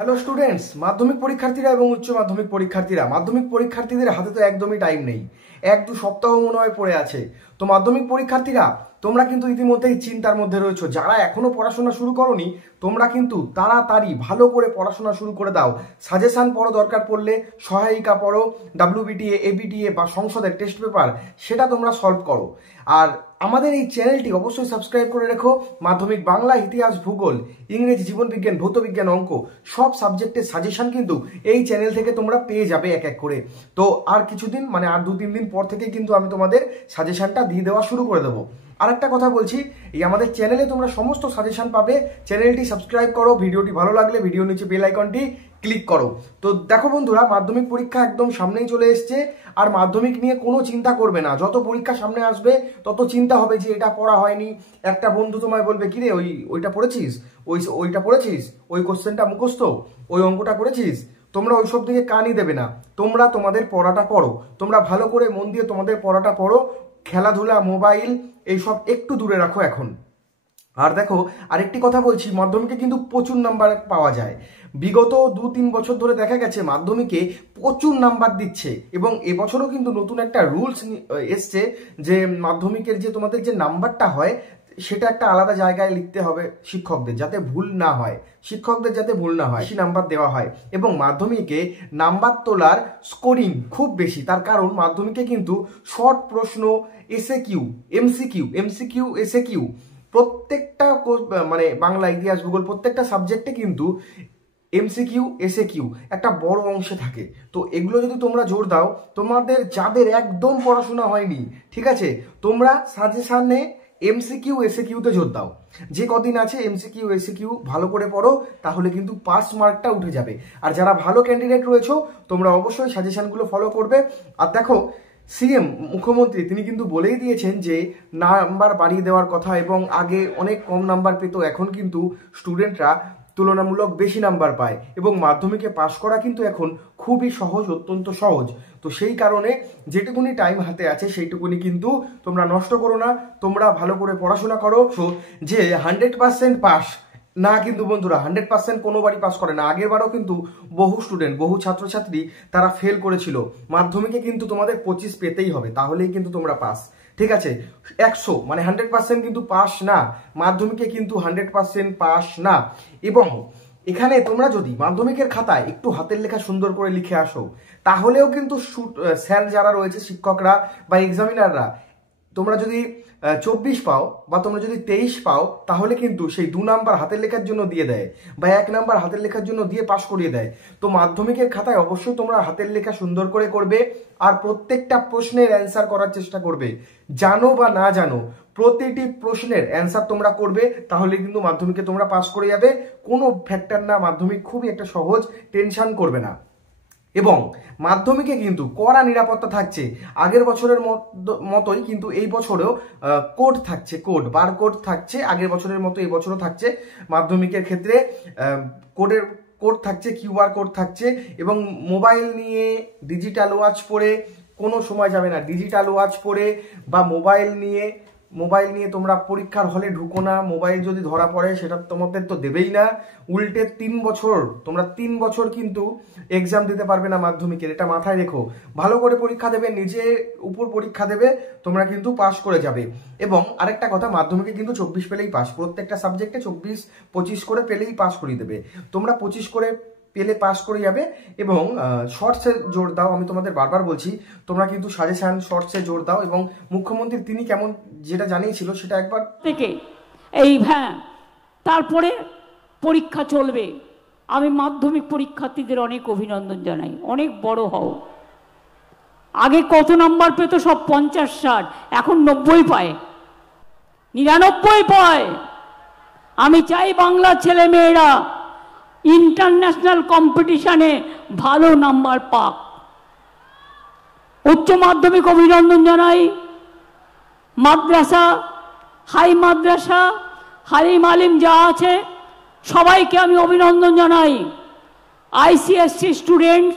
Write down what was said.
Hello students, মাধ্যমিক পরীক্ষার্থীরা এবং উচ্চ মাধ্যমিক পরীক্ষার্থীরা, মাধ্যমিক পরীক্ষার্থীদের হাতে তো একদমই টাইম নেই। 1-2 সপ্তাহ মনে হয় পড়ে আছে। তো মাধ্যমিক পরীক্ষার্থীরা তোমরা কিন্তু ইতিমধ্যেই চিন্তার মধ্যে রয়েছো। যারা এখনো পড়াশোনা শুরু করোনি তোমরা কিন্তু তাড়াতাড়ি ভালো করে পড়াশোনা শুরু করে দাও। সাজেশন পড়ো, দরকার পড়লে সহায়িকা পড়ো, WBTA, ABTA বা সংসদের টেস্ট পেপার সেটা তোমরা সলভ করো। আর আমাদের এই চ্যানেলটি অবশ্যই সাবস্ক্রাইব করে রেখো। মাধ্যমিক বাংলা, ইতিহাস, ভূগোল, ইংরেজি, জীবনবিজ্ঞান, ভৌতবিজ্ঞান, অঙ্ক সব সাবজেক্টের সাজেশন কিন্তু এই চ্যানেল থেকে তোমরা পেয়ে যাবে এক এক করে। তো আর কিছুদিন মানে আর 2-3 দিন পর থেকে কিন্তু আমি তোমাদের সাজেশনটা দিয়ে দেওয়া শুরু করে দেবো। আর একটা কথা বলছি, এই আমাদের চ্যানেলে তোমরা সমস্ত সাজেশন পাবে। চ্যানেলটি সাবস্ক্রাইব করো, ভিডিওটি ভালো লাগলে ভিডিও নিচে বেল আইকনটি ক্লিক করো। তো দেখো বন্ধুরা, মাধ্যমিক পরীক্ষা একদম সামনেই চলে এসছে। আর মাধ্যমিক নিয়ে কোনো চিন্তা করবে না। যত পরীক্ষা সামনে আসবে তত চিন্তা হবে যে এটা পড়া হয়নি। একটা বন্ধু তোমায় বলবে, কিরে ওইটা পড়েছিস, ওইটা পড়েছিস, ওই কোশ্চেনটা মুখস্থ, ওই অঙ্কটা করেছিস। তোমরা ওইসব দিকে কানই দেবে না। তোমরা তোমাদের পড়াটা পড়ো, তোমরা ভালো করে মন দিয়ে তোমাদের পড়াটা পড়ো। খেলাধুলা, মোবাইল এইসব একটু দূরে রাখো এখন। আর দেখো, আরেকটি কথা বলছি, মাধ্যমিকে কিন্তু প্রচুর নাম্বার পাওয়া যায়। বিগত 2-3 বছর ধরে দেখা গেছে মাধ্যমিকে প্রচুর নাম্বার দিচ্ছে। এবং এবছরও কিন্তু নতুন একটা রুলস এসছে যে মাধ্যমিকের যে তোমাদের যে নাম্বারটা হয় সেটা একটা আলাদা জায়গায় লিখতে হবে শিক্ষকদের, যাতে ভুল না হয়, শিক্ষকদের যাতে ভুল না হয়, বেশি নাম্বার দেওয়া হয়। এবং মাধ্যমিকে নাম্বার তোলার স্কোরিং খুব বেশি। তার কারণ মাধ্যমিকে কিন্তু শর্ট প্রশ্ন, এসএকিউ, এমসিকিউ, এসএকিউ প্রত্যেকটা মানে বাংলা, ইতিহাস, ভূগোল প্রত্যেকটা সাবজেক্টে কিন্তু এমসিকিউ, এসএকিউ একটা বড় অংশে থাকে। তো এগুলো যদি তোমরা জোর দাও, তোমাদের যাদের একদম পড়াশোনা হয়নি, ঠিক আছে, তোমরা সাজেশনে এমসিকিউ, এসএকিউতে জোর দাও। যে কদিন আছে এমসিকিউ, এসএকিউ ভালো করে পড়ো, তাহলে কিন্তু পাস মার্কটা উঠে যাবে। আর যারা ভালো ক্যান্ডিডেট রয়েছো তোমরা অবশ্যই সাজেশনগুলো ফলো করবে। আর দেখো, সিএম মুখ্যমন্ত্রী তিনি কিন্তু বলেই দিয়েছেন যে নাম্বার বাড়িয়ে দেওয়ার কথা। এবং আগে অনেক কম নাম্বার পেত, এখন কিন্তু স্টুডেন্টরা তুলনামূলক বেশি নাম্বার পায়। এবং মাধ্যমিকে পাশ করা কিন্তু এখন খুবই সহজ, অত্যন্ত সহজ। তো সেই কারণে যেটুকুনি টাইম হাতে আছে সেইটুকুনি কিন্তু তোমরা নষ্ট করো না। তোমরা ভালো করে পড়াশোনা করো। যে 100% পাস না, কিন্তু বন্ধুরা 100% কোনোবারই পাস করে না। আগের বারও কিন্তু বহু স্টুডেন্ট, বহু ছাত্রছাত্রী তারা ফেল করেছিল। মাধ্যমিকে কিন্তু তোমাদের 25 পেতেই হবে, তাহলেই কিন্তু তোমরা পাস। ঠিক আছে, 100 মানে 100% কিন্তু পাস না, মাধ্যমিকে কিন্তু 100% পাস না। এবং এখানে তোমরা যদি মাধ্যমিকের খাতায় একটু হাতের লেখা সুন্দর করে লিখে আসো, তাহলেও কিন্তু স্যার যারা রয়েছে, শিক্ষকরা বা এক্সামিনাররা, তোমরা যদি 24 পাও বা তোমরা যদি 23 পাও, তাহলে কিন্তু সেই 2 নাম্বার হাতের লেখার জন্য দিয়ে দেয় বা 1 নাম্বার হাতের লেখার জন্য দিয়ে পাস করিয়ে দেয়। তো মাধ্যমিকের খাতায় অবশ্যই তোমরা হাতের লেখা সুন্দর করে করবে। আর প্রত্যেকটা প্রশ্নের অ্যান্সার করার চেষ্টা করবে। জানো বা না জানো, প্রতিটি প্রশ্নের অ্যান্সার তোমরা করবে, তাহলে কিন্তু মাধ্যমিকে তোমরা পাস করে যাবে। কোনো ফ্যাক্টর না, মাধ্যমিক খুবই একটা সহজ, টেনশন করবে না। এবং মাধ্যমিকে কিন্তু কড়া নিরাপত্তা থাকছে। আগের বছরের মতোই কিন্তু এই বছরেও কোড থাকছে, বার কোড থাকছে। আগের বছরের মতো এই বছরও থাকছে। মাধ্যমিকের ক্ষেত্রে কোড থাকছে, QR কোড থাকছে। এবং মোবাইল নিয়ে, ডিজিটাল ওয়াচ পরে কোনো সময় যাবে না। ডিজিটাল ওয়াচ পরে বা মোবাইল নিয়ে তোমরা পরীক্ষার হলে ঢুকো না। মোবাইল যদি ধরা পড়ে সেটা তোমাদের তো দেবেই না। উল্টে 3 বছর তোমরা 3 বছর কিন্তু এক্সাম দিতে পারবে না মাধ্যমিকের, এটা মাথায় রেখো। ভালো করে পরীক্ষা দেবে, নিজের উপর পরীক্ষা দেবে, তোমরা কিন্তু পাস করে যাবে। এবং আরেকটা কথা, মাধ্যমিকে কিন্তু 24 পেলেই পাস। প্রত্যেকটা সাবজেক্টে 24-25 করে পেলেই পাস করিয়ে দেবে। তোমরা 25 করে পেলে পাস করে যাবে। এবং শর্টসে জোর দাও। আমি তোমাদের বারবার বলছি, তোমরা কিন্তু সাজেশন শর্টসে জোর দাও। এবং মুখ্যমন্ত্রী তিনি কেমন যেটা জানিয়েছিল সেটা একবার থেকে এই তারপরে পরীক্ষা চলবে। আমি মাধ্যমিক পরীক্ষার্থীদের অনেক অভিনন্দন জানাই, অনেক বড় হও। আগে কত নাম্বার পেত? সব 50-60, এখন 90 পায়, 99 পায়। আমি চাই বাংলা ছেলে মেয়েরা ইন্টারন্যাশনাল কম্পিটিশনে ভালো নাম্বার পাক। উচ্চ মাধ্যমিক অভিনন্দন জানাই। মাদ্রাসা, হাই মাদ্রাসা, হালিম আলিম যা আছে সবাইকে আমি অভিনন্দন জানাই। ICSC student